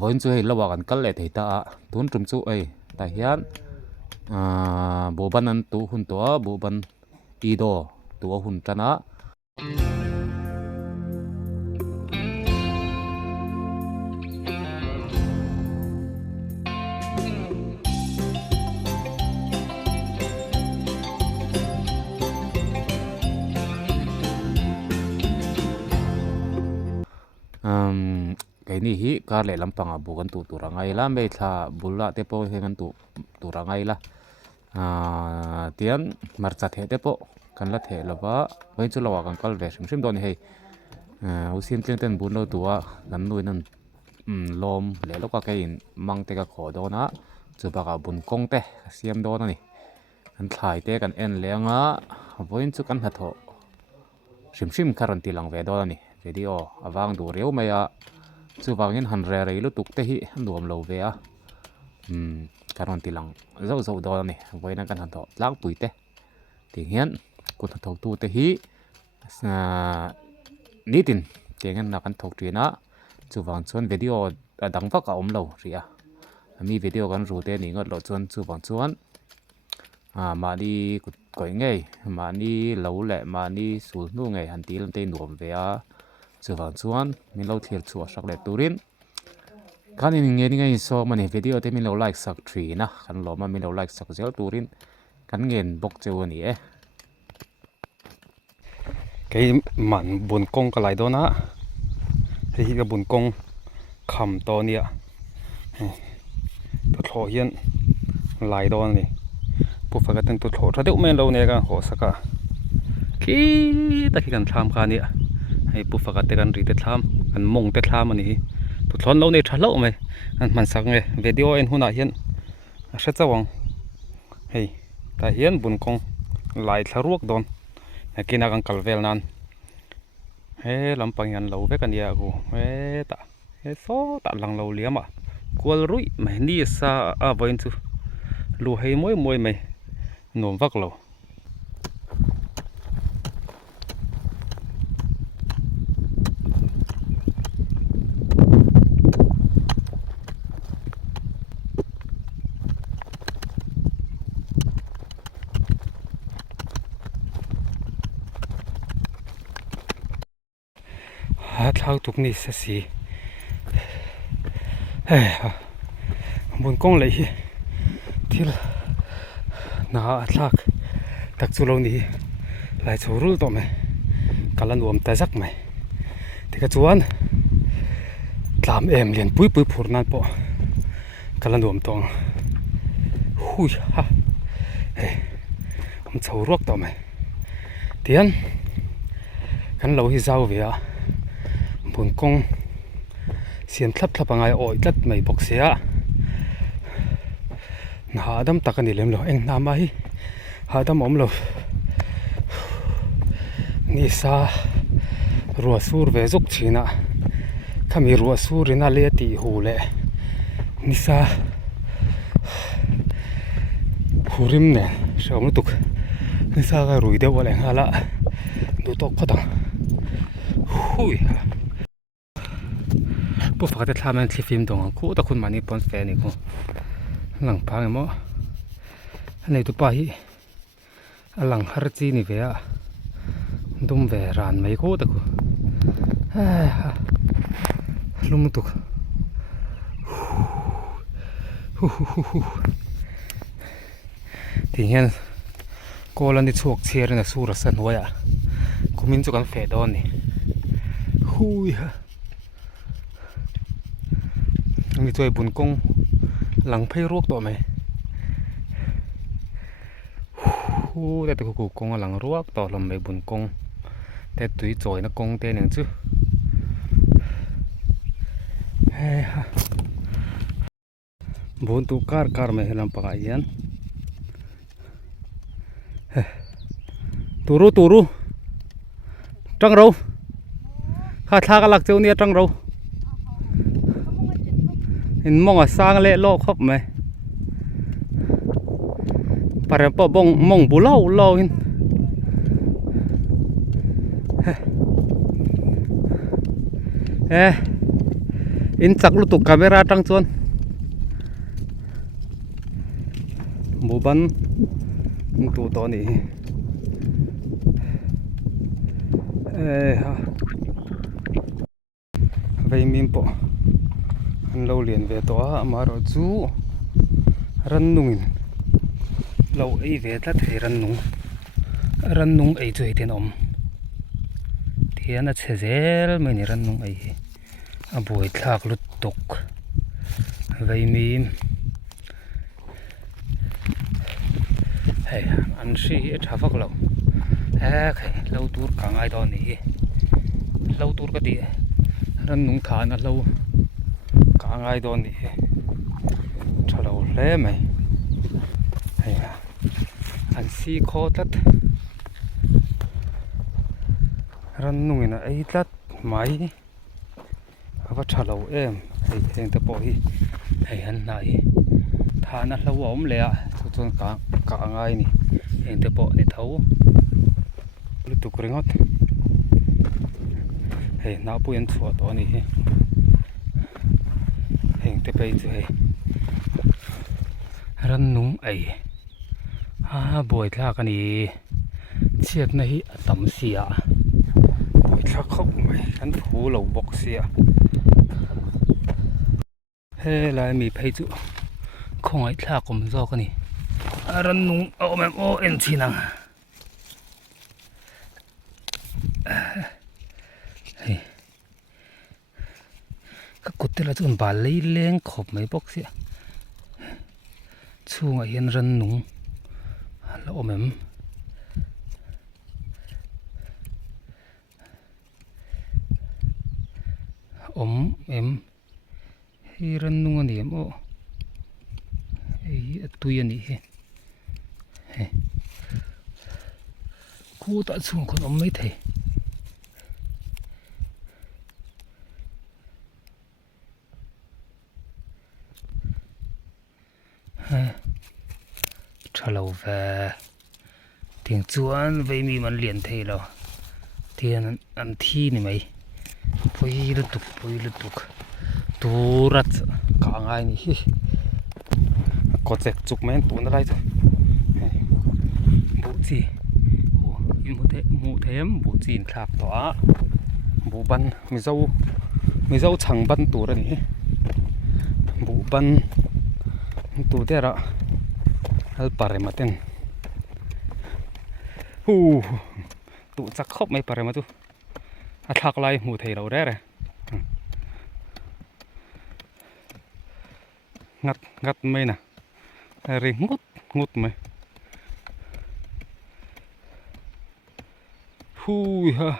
voin chu hei lawa kan kal le thei ta tun tum chu ei ta hian bo ban an tu hun to bo ban ti do tu hun tana cái này hi kar le lampang a bu kan tu turangai la me tha bulla te po he kan tu turangai la tian marcha the te po kan la the lova vai chu lawa kan kal ve shim don hei usin tlen ten bun lo tua kan nuin an lom le lo ka ke in mang te ka kho do na chu ba ka bun kong te siam do na ni kan thlai te kan en lenga voin chu kan ha tho shim karan ti lang ve do ni video awang du reu maya chu wangin han re re lu tuk te hi nuam lo ve a karon ti lang zo do ni voina kan han tho tlang pui te ti hian kun thok tu te hi nitin tengan na kan thok trina chu wang chuan video dang vak a om lo ria mi video kan ru te ni ngot lo chuan chu wang chuan ma ni koi ngei ma ni lo le ma ni sul nu ngei han ti lam te nuam ve a chu wang chuan min lo thlir chu sak le turin kan in nge ni ngai so mani video te min lo like sak thri na kan lo ma min lo like sak zel turin kan ngen bok cheu ani e cái mặn bồn công cái lại đó na thì cái bồn công khẩm to nè tụt thổ hiện lại đó này buộc phải cái tên tụt thổ ra điệu men lâu nè cái hồ saka khi ta khi cần tham khá nè hay buộc phải cái tên rì tham cần mông tham mà nè tụt thon lâu này trả lâu mày mình sắc nghe video anh hôm nay hiện sẽ cho vòng hay ta hiện bồn công lại thà ruốc đòn cái nào càng calvel nan he lampang yan lâu với cái nhà cô he ta he so ta lang lâu liam à qual rui mày đi sa à vậy chứ lu hay mỗi mày nôm vác lâu thao tục này sẽ xí muốn công lấy thì na thác đặc chú lâu này lại chỗ rul to mày cả lần uống tay giặc mày thì cái chuan làm em liền bui phur nan po cả lần uống to hui ha ông chỗ ruốc to mày tiền cái lâu thì giàu về à bồn công xiên thấp bằng ai oi tắt mày bọc xé na đâm tắc anh làm lo anh nam ai ha đâm om lo ni sa rùa sur về giúp china kami rùa sur na le ti hu le ni sa hurim ne sao tục ni sa ga rui de wala hala du tok phatang hui buộc phải cái tham ăn thì phim đồng cũ ta khôn mà đi bón phèn này cô lằng phá này mỏ này tụi bay lằng hар chi này về à đun về ràn mấy cô ta cô lung tục thì hiện cô lần đi chuộc chia ra là su ra sân hoa à cô mình cho con phèn đó này hui haมีตัวบุญกงหลังไพ่รวกตัวไหมฮู้แต่ตัวกูกงหลังรวกต่อลมไปบุญกงแต่ตุยจอยนักกงเต้นอย่างจื้อเฮ้ยบุญตุการไม่ให้ลำปากยันตูรูจังเราข้าทากลักเจ้าเนี่ยจังเราเห็นมองsang lệ lo khóc mày, para po bong mong bulau lo in, in chak lu tu camera tang chuan mu ban tu to ni ha vei mim po an lo lian ve to a ma ro chu ran nungin lo ei ve ta thei ran nung ei chu ten om thian a chezel mai ni ran nung ei a boi thlak lut tuk vei mim hei an hri hi tha vak lo khei lo tur ka ngai dawn ni lo tur ka ti ran nung tha na lo ka ngai dawn ni tha lo hle mai hei an si kho tat ran nung ina ei tat mai ava tha lo em hei heng te po hi hei an na hi tha na lo om le a chu chon ka ngai ni heng te po ni tho lu tu kringot hei na pu en chua to ni hi heng te pe chu hei ran nung ei boi thlak ani chiat na hi atam sia boi thlak khop mai kan thu lo bok sia he lai mi phei chu khong ai thlak kom zo ka ni ran nung o mem o en chinang hei ka kutela chun bal lei leng khop mai bok sia chunga hian ran nung lo mem om em hi ran nung ani em o ei atui ani he khu ta chung khon om mai thei thalo ve tiếng chuan vei mi man lian thei lo thian an thi ni mai pui lu tuk turat ka ngai ni hi ko chek chuk men tu na lai chu bu chi mu them bu chin thlak to a bu ban mi zo chang ban tur ani bu ban tu dera al pare maten tụ chắc khóc mấy pare mà tu thắc lại mù thầy đâu đấy ngắt mấy nè rồi ngút mày ha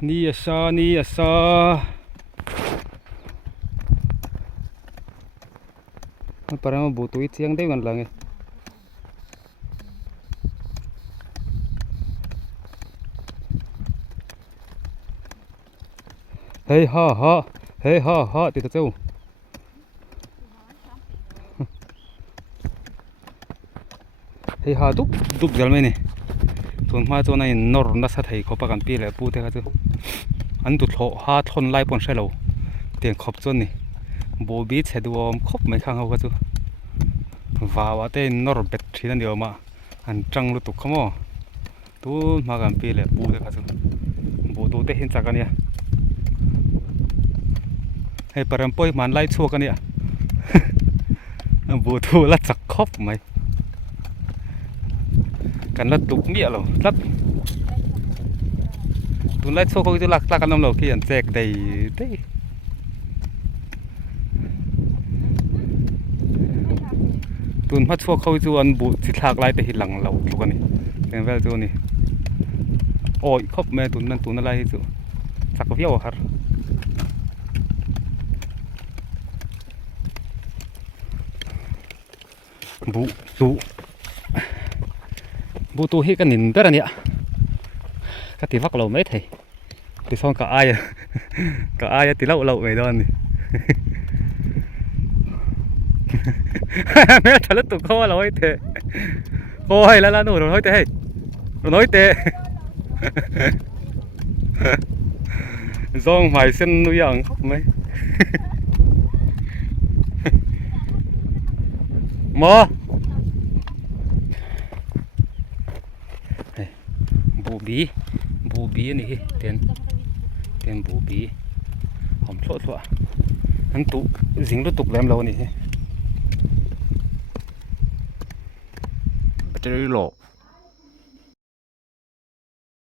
ni asa pare mà bù túi chiang đấy còn là nghe hey ha thì tao châu hey ha đúc giờ mấy nè tuần mai chỗ này nor nó sát thầy khó bắt gan pi lại pu thế chứ anh tụt hộ ha thôn lai pon sai lâu tiền khop chỗ này bố biết sẽ đua khop mấy khang hậu chứ vào tên nor bệt thì nó điều mà anh trăng lu tụt không à tu mà gan pi lại pu thế chứ bố tu thế hiện chắc cái này hay param poi man lai chua kan ya bu thu la chak khop mai kan la tuk mi lo lat tun lai chua ko tu lak kan nom lo ki an chek dei dei tun ma chua khoi chu an bu chi thak lai te hi lang lo lu kan ni ten vel chu ni oi khop me tun lai chu chak viau har bu tu hi kan nin ber ania ka ti vak lo mai thei ti song ka ai ti lo mai don ni me thal tu kho lo hoi te oi la nu rồi hoi te rồi nói te dong mai sen nu yang mai หมอ บูบีนี่เตียนบูบีหอมโซ่นั่นตุสิงรถตุกแหลมเรานี่ แบตเตอรี่โหล